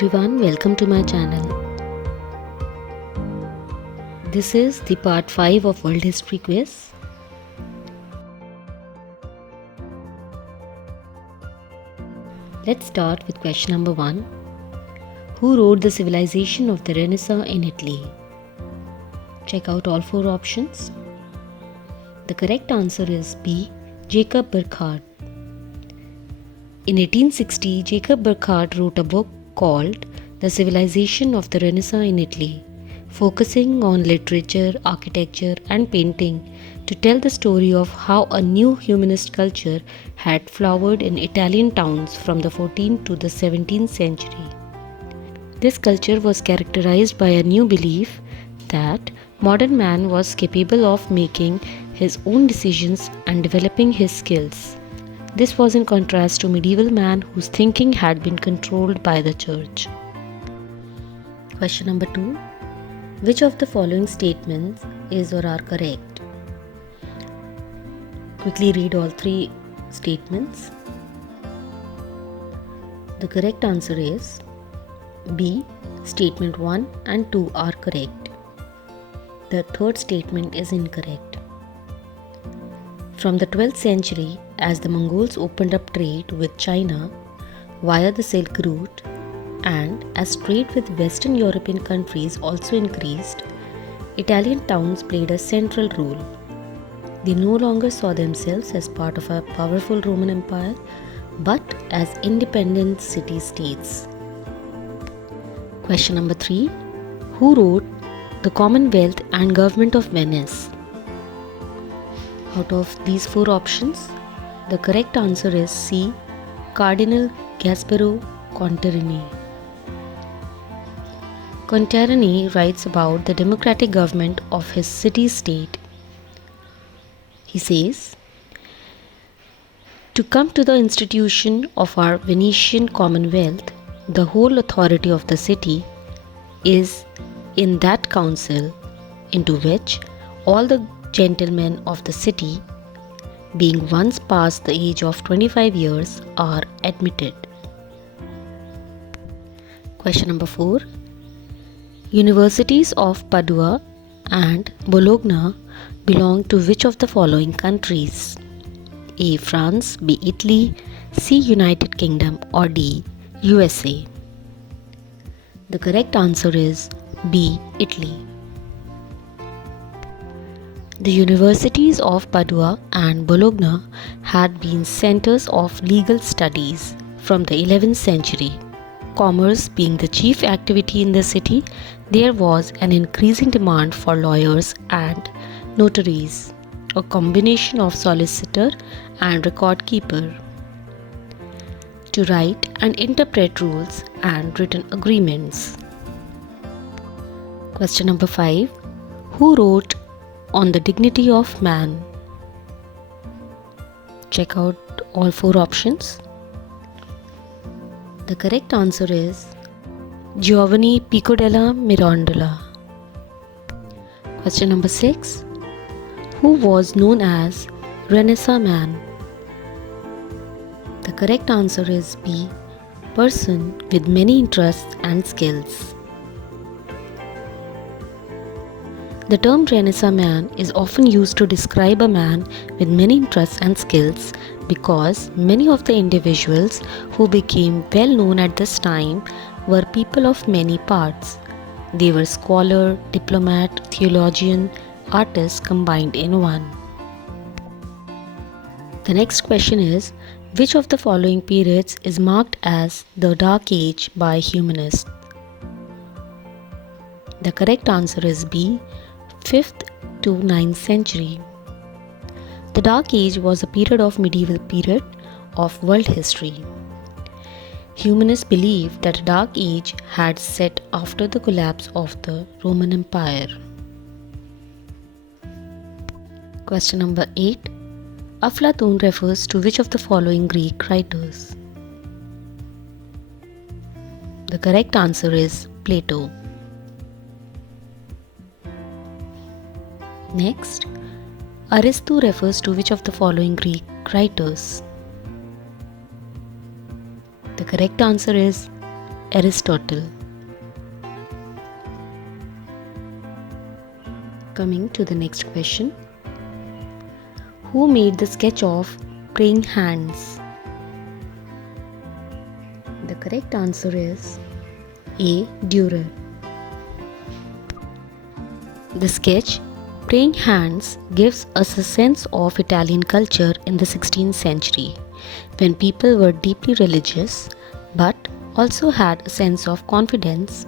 everyone, welcome to my channel. This is the part 5 of World History Quiz. Let's start with question number 1. Who wrote the civilization of the Renaissance in Italy? Check out all 4 options. The correct answer is B. Jacob Burckhardt. In 1860, Jacob Burckhardt wrote a book called The Civilization of the Renaissance in Italy, focusing on literature, architecture, and painting to tell the story of how a new humanist culture had flowered in Italian towns from the 14th to the 17th century. This culture was characterized by a new belief that modern man was capable of making his own decisions and developing his skills. This was in contrast to medieval man whose thinking had been controlled by the church. Question number 2. Which of the following statements is or are correct? Quickly read all 3 statements. The correct answer is B. Statement 1 and 2 are correct. The third statement is incorrect. From the 12th century, as the Mongols opened up trade with China via the Silk Route, and as trade with Western European countries also increased, Italian towns played a central role. They no longer saw themselves as part of a powerful Roman Empire, but as independent city-states. Question number 3. Who wrote The Commonwealth and Government of Venice? Out of these 4 options, the correct answer is C. Cardinal Gasparo Contarini. Contarini writes about the democratic government of his city-state. He says, "To come to the institution of our Venetian Commonwealth, the whole authority of the city is in that council, into which all the gentlemen of the city, being once past the age of 25 years, are admitted." Question number 4. Universities of Padua and Bologna belong to which of the following countries? A. France, B. Italy, C. United Kingdom, or D. USA. The correct answer is B. Italy. The universities of Padua and Bologna had been centers of legal studies from the 11th century. Commerce being the chief activity in the city, there was an increasing demand for lawyers and notaries, a combination of solicitor and record keeper, to write and interpret rules and written agreements. Question number 5. Who wrote On the Dignity of Man? Check out all 4 options. The correct answer is Giovanni Pico della Mirandola. Question number 6. Who was known as Renaissance Man? The correct answer is B. Person with many interests and skills. The term Renaissance man is often used to describe a man with many interests and skills because many of the individuals who became well known at this time were people of many parts. They were scholar, diplomat, theologian, artist combined in one. The next question is, which of the following periods is marked as the Dark Age by humanists? The correct answer is B. 5th to 9th century. The Dark Age was a period of world history. Humanists believed that the Dark Age had set after the collapse of the Roman Empire. Question number 8. Aflatun refers to which of the following Greek writers? The correct answer is Plato. Next, Aristo refers to which of the following Greek writers? The correct answer is Aristotle. Coming to the next question. Who made the sketch of praying hands? The correct answer is A. Dürer. The sketch Praying Hands gives us a sense of Italian culture in the 16th century, when people were deeply religious but also had a sense of confidence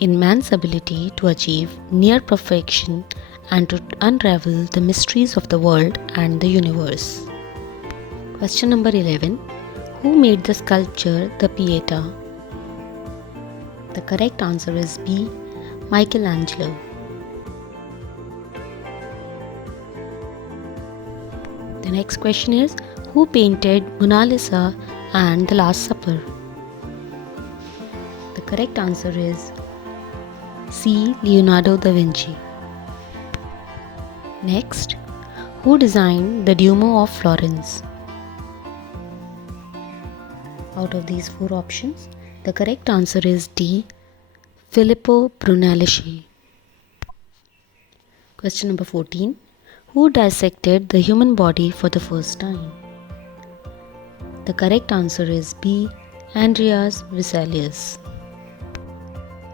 in man's ability to achieve near perfection and to unravel the mysteries of the world and the universe. Question number 11. Who made the sculpture the Pieta? The correct answer is B. Michelangelo. The next question is, who painted Mona Lisa and The Last Supper? The correct answer is C. Leonardo da Vinci. Next, who designed the Duomo of Florence? Out of these four options, the correct answer is D. Filippo Brunelleschi. Question number 14. Who dissected the human body for the first time? The correct answer is B. Andreas Vesalius.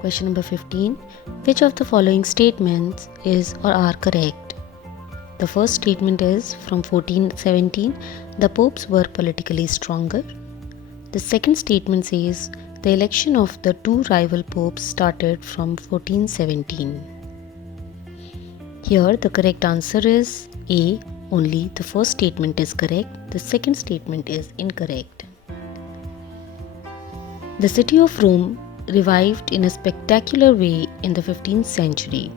Question number 15. Which of the following statements is or are correct? The first statement is from 1417, the popes were politically stronger. The second statement says the election of the two rival popes started from 1417. Here the correct answer is A. Only the first statement is correct, the second statement is incorrect. The city of Rome revived in a spectacular way in the 15th century.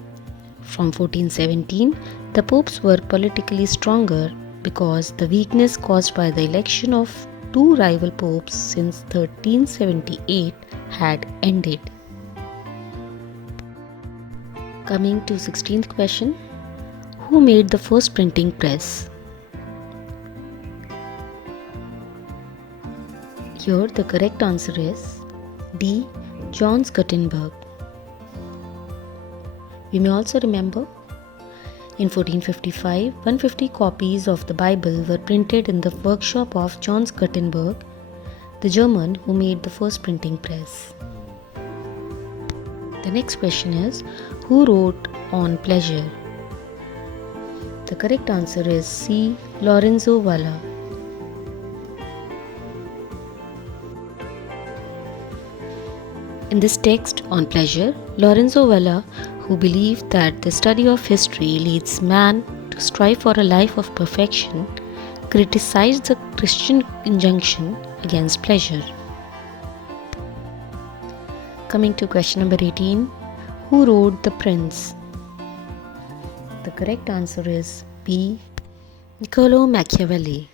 From 1417, the popes were politically stronger because the weakness caused by the election of two rival popes since 1378 had ended. Coming to 16th question. Who made the first printing press? Here the correct answer is D. John Gutenberg. We may also remember in 1455, 150 copies of the Bible were printed in the workshop of John Gutenberg, the German who made the first printing press. The next question is, who wrote on pleasure? The correct answer is C. Lorenzo Valla. In this text on pleasure, Lorenzo Valla, who believed that the study of history leads man to strive for a life of perfection, criticized the Christian injunction against pleasure. Coming to question number 18, who wrote The Prince? The correct answer is B. Niccolo Machiavelli.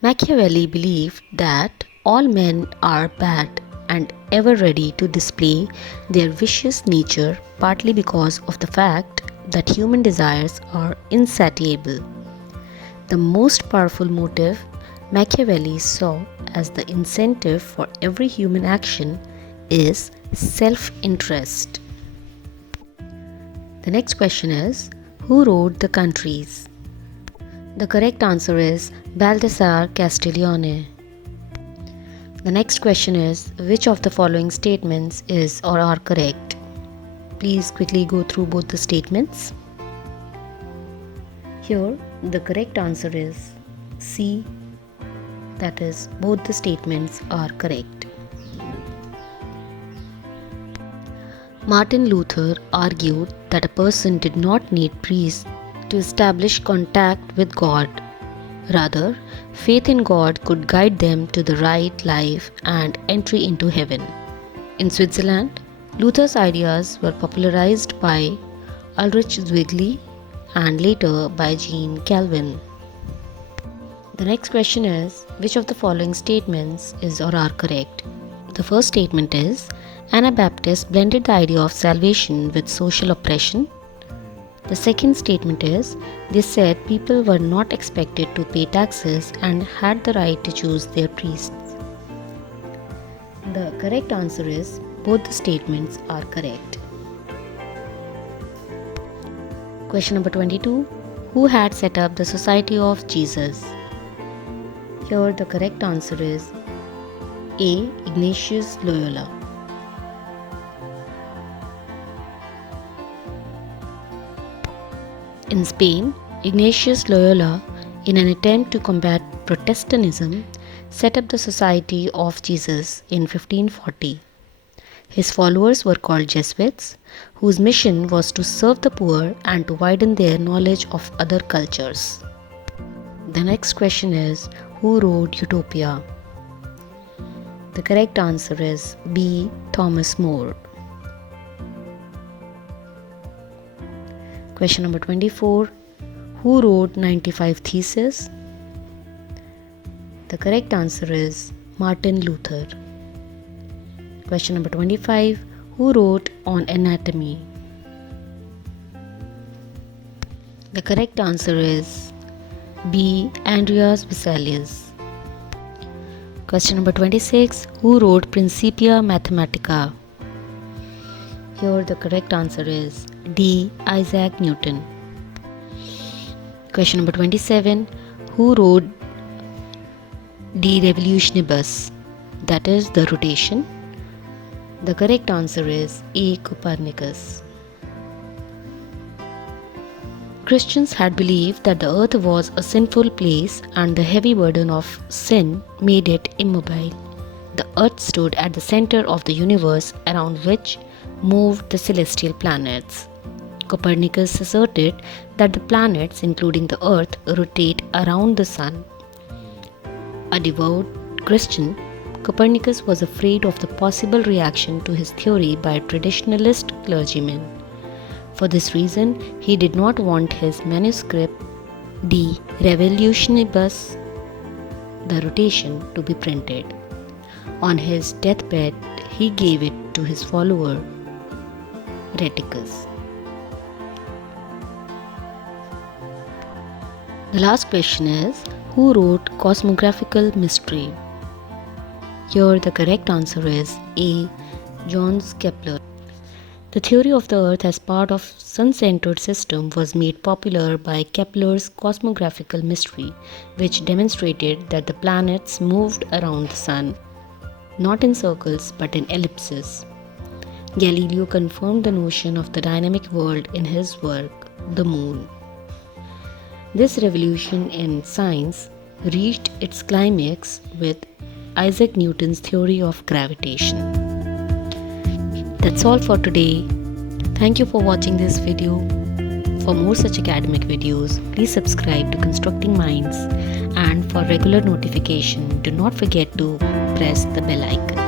Machiavelli believed that all men are bad and ever ready to display their vicious nature, partly because of the fact that human desires are insatiable. The most powerful motive Machiavelli saw as the incentive for every human action is self-interest. The next question is, who wrote The Countries? The correct answer is Baldassare Castiglione. The next question is, which of the following statements is or are correct? Please quickly go through both the statements. Here, the correct answer is C. That is, both the statements are correct. Martin Luther argued that a person did not need priests to establish contact with God. Rather, faith in God could guide them to the right life and entry into heaven. In Switzerland, Luther's ideas were popularized by Ulrich Zwingli and later by Jean Calvin. The next question is, which of the following statements is or are correct? The first statement is, Anabaptists blended the idea of salvation with social oppression. The second statement is, they said people were not expected to pay taxes and had the right to choose their priests. The correct answer is both the statements are correct. Question number 22. Who had set up the Society of Jesus? Here the correct answer is A. Ignatius Loyola. In Spain, Ignatius Loyola, in an attempt to combat Protestantism, set up the Society of Jesus in 1540. His followers were called Jesuits, whose mission was to serve the poor and to widen their knowledge of other cultures. The next question is, who wrote Utopia? The correct answer is B. Thomas More. Question number 24. Who wrote 95 Theses? The correct answer is Martin Luther. Question number 25. Who wrote On Anatomy? The correct answer is B. Andreas Vesalius. Question number 26. Who wrote Principia Mathematica? Here the correct answer is D. Isaac Newton. Question number 27. Who wrote De Revolutionibus? That is the rotation. The correct answer is A. Copernicus. Christians had believed that the earth was a sinful place and the heavy burden of sin made it immobile. The earth stood at the center of the universe around which moved the celestial planets. Copernicus asserted that the planets, including the earth, rotate around the sun. A devout Christian, Copernicus was afraid of the possible reaction to his theory by traditionalist clergymen. For this reason, he did not want his manuscript De Revolutionibus, the rotation, to be printed. On his deathbed, he gave it to his follower, Rheticus. The last question is, who wrote Cosmographical Mystery? Here the correct answer is A. Johannes Kepler. The theory of the Earth as part of sun-centered system was made popular by Kepler's Cosmographical Mystery, which demonstrated that the planets moved around the sun, not in circles but in ellipses. Galileo confirmed the notion of the dynamic world in his work, The Moon. This revolution in science reached its climax with Isaac Newton's theory of gravitation. That's all for today. Thank you for watching this video. For more such academic videos, please subscribe to Constructing Minds, and for regular notification, do not forget to press the bell icon.